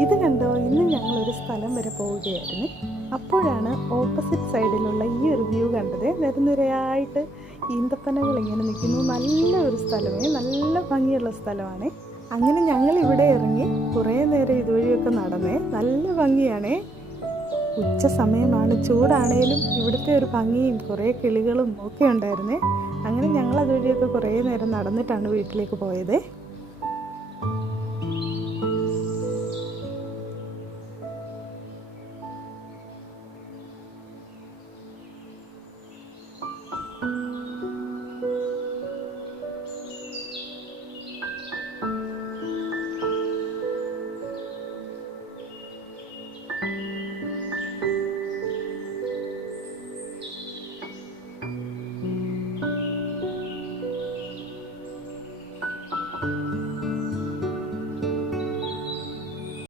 ഇത് കണ്ടോ, ഇന്ന് ഞങ്ങളൊരു സ്ഥലം വരെ പോവുകയായിരുന്നു. അപ്പോഴാണ് ഓപ്പോസിറ്റ് സൈഡിലുള്ള ഈ ഒരു വ്യൂ കണ്ടത്. നിരനിരയായിട്ട് ഈന്തപ്പനകൾ ഇങ്ങനെ നിൽക്കുന്നു. നല്ല ഒരു സ്ഥലമേ, നല്ല ഭംഗിയുള്ള സ്ഥലമാണ്. അങ്ങനെ ഞങ്ങൾ ഇവിടെ ഇറങ്ങി കുറേ നേരം ഇതുവഴിയൊക്കെ നടന്നേ. നല്ല ഭംഗിയാണേ. ഉച്ച സമയമാണ്, ചൂടാണേലും ഇവിടുത്തെ ഒരു ഭംഗിയും കുറേ കിളികളും ഒക്കെ ഉണ്ടായിരുന്നേ. അങ്ങനെ ഞങ്ങൾ അതുവഴിയൊക്കെ കുറേ നേരം നടന്നിട്ടാണ് വീട്ടിലേക്ക് പോയത്.